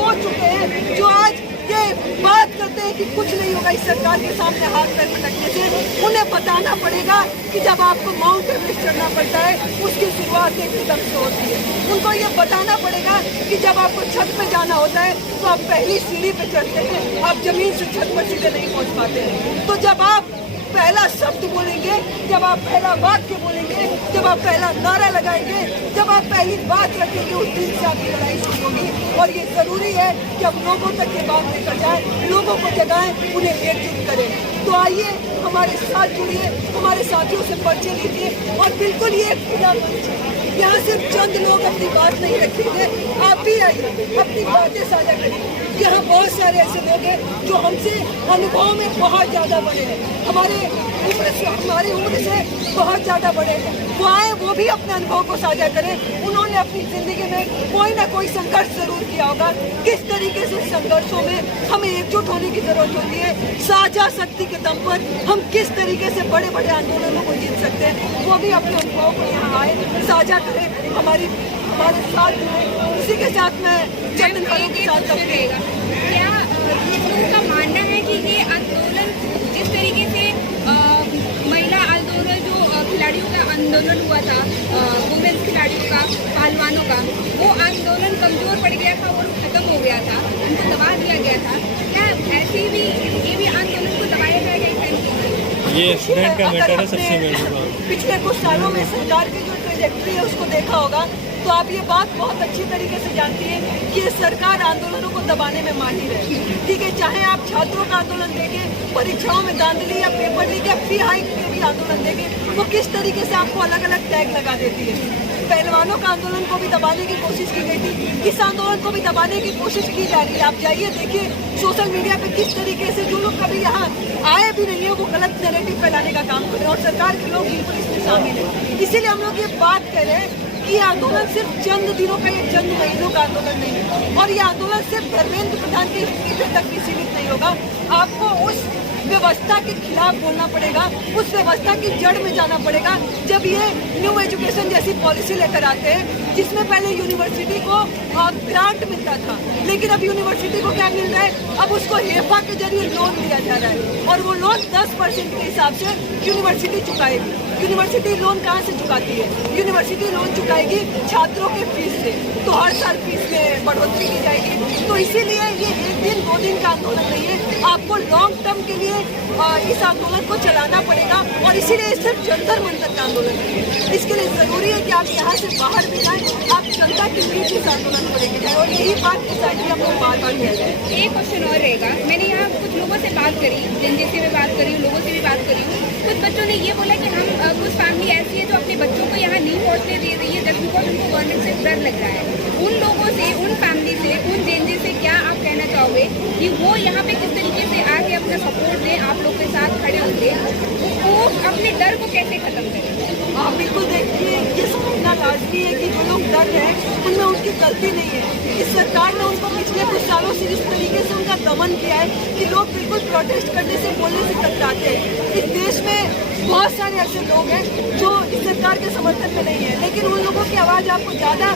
सो चुके हैं, जो आज ये बात करते हैं कि कुछ नहीं होगा इस सरकार के सामने हाथ पैर पटकने से, उन्हें बताना पड़ेगा कि जब आपको माउंट एवरेस्ट चढ़ना पड़ता है उसकी शुरुआत एक कदम से होती है। उनको ये बताना पड़ेगा कि जब आपको छत पे जाना होता है तो आप पहली सीढ़ी पे चढ़ते हैं, आप जमीन से छत पर सीधे नहीं पहुंच पाते हैं। तो जब आप पहला शब्द बोलेंगे, जब आप पहला वाक्य बोलेंगे, जब आप पहला नारा लगाएंगे, जब आप पहली बात रखेंगे, उस दिन से आपकी लड़ाई शुरू होगी। और ये जरूरी है कि अब लोगों तक ये बात लेकर जाए, लोगों को जगाएं, उन्हें एकजुट करें। तो आइए हमारे साथ जुड़िए, हमारे साथियों से परिचय लीजिए और बिल्कुल ये खुला मंच है, यहाँ सिर्फ चंद लोग अपनी बात नहीं रखेंगे, आप भी आइए अपनी बातें साझा करिए। यहाँ बहुत सारे ऐसे लोग हैं जो हमसे अनुभव में बहुत ज़्यादा बड़े हैं, हमारी उम्र से बहुत ज़्यादा बड़े हैं। वो आए, वो भी अपने अनुभव को साझा करें। उन्होंने अपनी ज़िंदगी में कोई ना कोई संघर्ष जरूर किया होगा। किस तरीके से संघर्षों में हमें एकजुट होने की जरूरत होती है, साझा शक्ति के दम पर हम किस तरीके से बड़े बड़े आंदोलनों को जीत सकते हैं, वो भी अपने अनुभव को यहाँ आए, साझा करें, हमारे साथ जुड़े। इसी के साथ में चंदन के साथ रहेगा। क्या लोगों का मानना है कि ये आंदोलन जिस तरीके से महिला आंदोलन जो खिलाड़ियों का आंदोलन हुआ था, वुमेन्स खिलाड़ियों का, पहलवानों का, वो आंदोलन कमजोर पड़ गया था और खत्म हो गया था, उनको दबा दिया गया था, क्या ऐसे भी ये भी आंदोलन को दबाया जाएगा? ये स्टूडेंट का मैटर है सबसे मेन। पिछले कुछ सालों में सरकार की जो ट्रेजेक्ट्री है उसको देखा होगा तो आप ये बात बहुत अच्छी तरीके से जानती है कि ये सरकार आंदोलनों को दबाने में माहिर है। ठीक है, चाहे आप छात्रों का आंदोलन देखें, परीक्षाओं में धांधली या पेपर लीक या फी हाइक के भी आंदोलन देखें, वो किस तरीके से आपको अलग अलग टैग लगा देती है। पहलवानों का आंदोलन को भी दबाने की कोशिश की गई थी, इस आंदोलन को भी दबाने की कोशिश की जा रही है। आप जाइए देखिए सोशल मीडिया पे किस तरीके से जो लोग कभी यहाँ आए भी नहीं है वो गलत नैरेटिव फैलाने का काम कर रहे हैं और सरकार के लोग बिल्कुल इसमें शामिल है। इसीलिए हम लोग ये बात कर रहे हैं कि ये आंदोलन सिर्फ चंद दिनों का, ये चंद महीनों का आंदोलन नहीं है और ये आंदोलन सिर्फ धर्मेंद्र प्रधान के इस्तीफे तक भी सीमित नहीं होगा। आपको उस व्यवस्था के खिलाफ बोलना पड़ेगा, उस व्यवस्था की जड़ में जाना पड़ेगा। जब ये न्यू एजुकेशन जैसी पॉलिसी लेकर आते हैं जिसमें पहले यूनिवर्सिटी को ग्रांट मिलता था, लेकिन अब यूनिवर्सिटी को क्या मिल रहा है, अब उसको हेफा के जरिए लोन दिया जा रहा है और वो लोन 10% के हिसाब से यूनिवर्सिटी चुकाएगी। यूनिवर्सिटी लोन कहाँ से चुकाती है? यूनिवर्सिटी लोन चुकाएगी छात्रों के फीस से, तो हर साल फीस में बढ़ोतरी की जाएगी। तो इसीलिए ये 1 दिन 2 दिन का आंदोलन नहीं है, आपको लॉन्ग टर्म के लिए इस आंदोलन को चलाना पड़ेगा और इसीलिए सिर्फ जंतर मंतर का आंदोलन है। इसके लिए जरूरी है कि आप यहाँ से बाहर भी जाएं, आप जनता के बीच इस आंदोलन को लेकर जाए और यही बात सोसाइटी हम लोग बार बार कहते हैं। एक क्वेश्चन और रहेगा, मैंने यहाँ कुछ लोगों से बात करी, जिनसे भी बात करी हूँ, लोगों से भी बात करी हूँ। कुछ बच्चों ने ये बोला कि हम कुछ फैमिली ऐसी है जो अपने बच्चों को यहाँ नहीं पहुँचने दे रही है जब बिकॉज उनको गवर्नमेंट से डर लग रहा है। उन लोगों से, उन फैमिली से, उन जेंजी से क्या आप कहना चाहोगे कि वो यहाँ पे किस तरीके से आके अपना सपोर्ट दें, आप लोग के साथ खड़े होंगे, वो अपने डर को कैसे खत्म करें? आप बिल्कुल देखिए, ये समझना लाजमी है कि जो लोग डर रहे हैं उनमें उनकी गलती नहीं है। इस सरकार ने उनको पिछले कुछ सालों से जिस तरीके से उनका दमन किया है कि लोग बिल्कुल प्रोटेस्ट करने से, बोलने से कतराते हैं। इस देश में बहुत सारे ऐसे लोग हैं जो इस सरकार के समर्थन में नहीं है, लेकिन उन लोगों की आवाज़ आपको ज़्यादा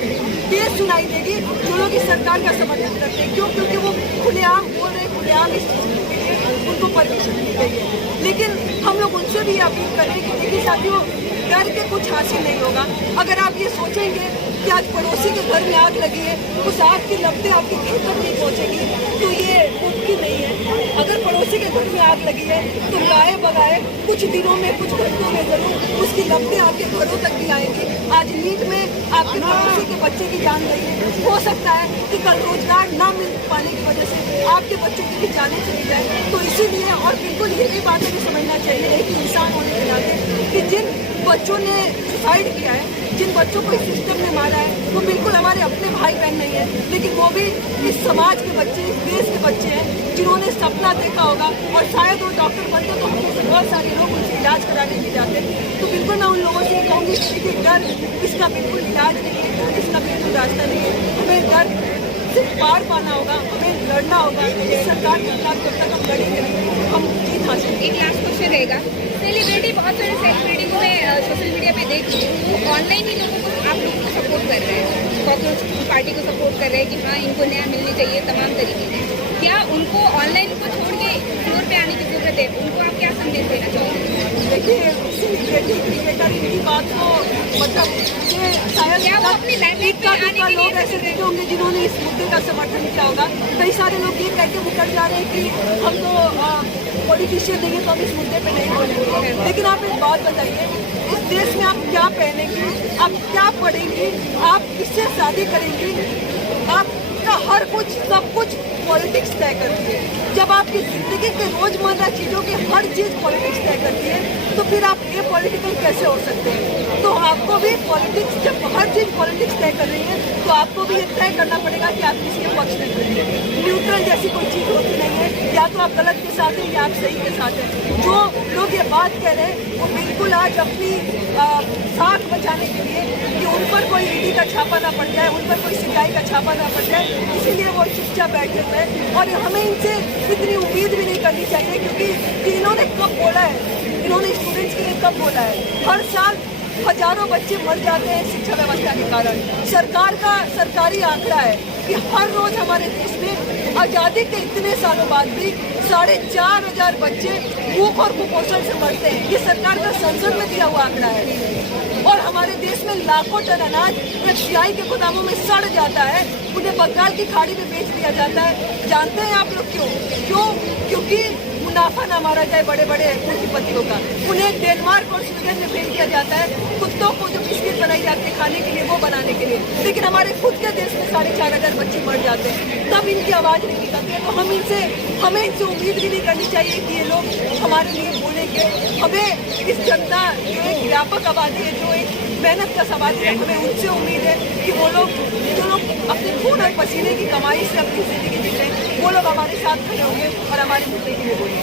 तेज सुनाई देगी जो लोग इस सरकार का समर्थन करते हैं। क्यों? क्योंकि वो खुलेआम बोल रहे, खुलेआम इस चीज़ के लिए उनको परमिशन दी गई है। लेकिन हम लोग उनसे भी अपील करें कि देखिए साथियों, डर के कुछ हासिल नहीं होगा। अगर आप ये सोचेंगे कि आज पड़ोसी के घर में आग लगी है, उस आग की लपटें आपके घर तक नहीं पहुँचेगी, तो ये मुमकिन नहीं है। अगर पड़ोसी के घर में आग लगी है तो गाए बगाए कुछ दिनों में, कुछ घंटों में जरूर उसकी लपटें आपके घरों तक भी आएंगी। आज नीट में आपके पड़ोसी के बच्चे की जान गई है, हो सकता है कि कल रोजगार ना मिल पाने की वजह से आपके बच्चों की भी जानें चली जाए। तो इसीलिए और बिल्कुल ये भी बात हमें समझना चाहिए कि इंसान होने के नाते कि जिन बच्चों ने सुसाइड किया है, जिन बच्चों को इस सिस्टम ने मारा है, वो बिल्कुल हमारे अपने भाई बहन नहीं है, लेकिन वो भी इस समाज के बच्चे, इस देश के बच्चे हैं जिन्होंने सपना देखा होगा और शायद वो डॉक्टर बनते तो हम बहुत सारे लोग उनसे इलाज कराने भी जाते। तो बिल्कुल मैं उन लोगों से कहूँगी कि डर इसका बिल्कुल इलाज नहीं है, डर इसका बिल्कुल रास्ता नहीं है। हमें डर सिर्फ पार पाना होगा, हमें लड़ना होगा। इस सरकार के खिलाफ जब तक हम लड़ेंगे हम जीत हासिल। एक लास्ट क्वेश्चन रहेगा, सेलिब्रिटी, बहुत सारे सेलिब्रिटी को मैं सोशल मीडिया पे देख रही हूँ, वो ऑनलाइन ही लोगों को, आप लोगों को सपोर्ट कर रहे हैं, कॉकरोच पार्टी को सपोर्ट कर रहे हैं कि हाँ इनको न्याय मिलनी चाहिए तमाम तरीके से। क्या उनको ऑनलाइन को छोड़ के फ्लोर पे आने की जरूरत है? उनको आप क्या संदेश देना चाहोगे? देखिए, सेलिब्रिटी क्रिकेटर इनकी बात को मतलब ये शायद क्या वो अपनी लाइमलाइट पे आने के लिए लोग ऐसे देखे होंगे जिन्होंने इस मुद्दे का समर्थन किया होगा। कई सारे लोग ये कह के मुकर जा रहे हैं कि हम तो पॉलिटिशियन नहीं है तो हम इस मुद्दे पे नहीं बोलेंगे। लेकिन आप एक बात बताइए, इस देश में आप क्या पहनेंगी, आप क्या पढ़ेंगी, आप किससे शादी करेंगी, आपका हर कुछ सब कुछ पॉलिटिक्स तय करती है। जब आपकी जिंदगी के रोजमर्रा चीजों की हर चीज पॉलिटिक्स तय करती है तो फिर आप ये पॉलिटिकल कैसे हो सकते हैं? तो आपको भी पॉलिटिक्स, जब हर चीज पॉलिटिक्स तय कर रही है तो आपको भी ये तय करना पड़ेगा कि आप किसी के पक्ष में खड़े हैं। न्यूट्रल जैसी कोई चीज होती नहीं है, या तो आप गलत के साथ हैं या आप सही के साथ हैं। जो लोग ये बात कह रहे हैं वो बिल्कुल आज अपनी साख बचाने के लिए कि उन पर कोई ईडी का छापा ना पड़ जाए, उन पर कोई सीबीआई का छापा ना पड़ जाए, इसीलिए वो चुपचाप बैठे हुए हैं। और हमें इनसे इतनी उम्मीद भी नहीं करनी चाहिए, क्योंकि इन्होंने कब बोला है, इन्होंने स्टूडेंट्स के लिए कब बोला है? हर साल हजारों बच्चे मर जाते हैं शिक्षा व्यवस्था के कारण। सरकार का सरकारी आंकड़ा है कि हर रोज हमारे देश में आज़ादी के इतने सालों बाद भी 4,500 बच्चे भूख और कुपोषण से मरते हैं। ये सरकार का संसद में दिया हुआ आंकड़ा है। और हमारे देश में लाखों टन अनाज एफसीआई के गोदामों में सड़ जाता है, उन्हें बंगाल की खाड़ी में बेच दिया जाता है। जानते हैं आप लोग क्यों? क्योंकि मुनाफा ना मारा जाए बड़े बड़े पूंजीपतियों का। उन्हें डेनमार्क और स्वीडन में भेज दिया जाता है कुत्तों को जो बिस्किट बनाई जाती है खाने के लिए, वो बनाने के लिए। लेकिन हमारे खुद के देश में 4,500 बच्चे मर जाते हैं, तब इनकी आवाज़ नहीं निकलती है। तो हमें इनसे उम्मीद भी नहीं करनी चाहिए कि ये लोग हमारे लिए बोलेंगे। हमें इस जनता, जो एक व्यापक आबादी है, जो एक मेहनत का सवाल है, हमें उनसे उम्मीद है कि वो लोग, जो लोग अपने खून और पसीने की कमाई से अपनी जिंदगी जी रहे हैं, वो लोग हमारे साथ खड़े होंगे और हमारे मुद्दे के लिए बोलेंगे।